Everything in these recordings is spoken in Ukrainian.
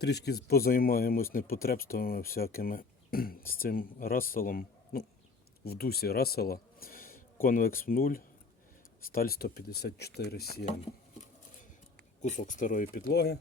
Трішки позаймаємось непотребствами всякими з цим Расселом. Ну, в дусі Рассела. Конвекс 0, сталь 154 CM. Кусок старої підлоги.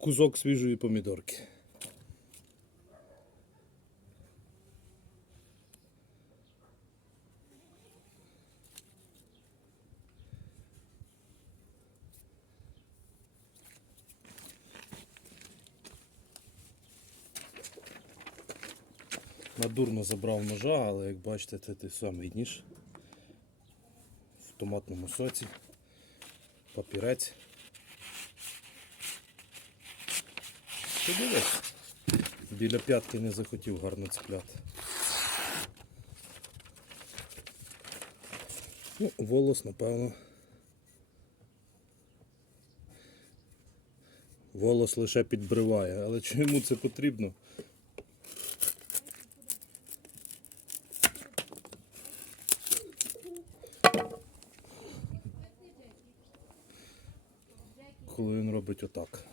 Кусок свіжої помідорки. Надурно забрав ножа, але як бачите, це той самий ніж в томатному соці, папірець. Подивись. Біля п'ятки не захотів гарно цепляти. Ну, волос, напевно. Волос лише підбриває, але чому це потрібно? Коли він робить отак.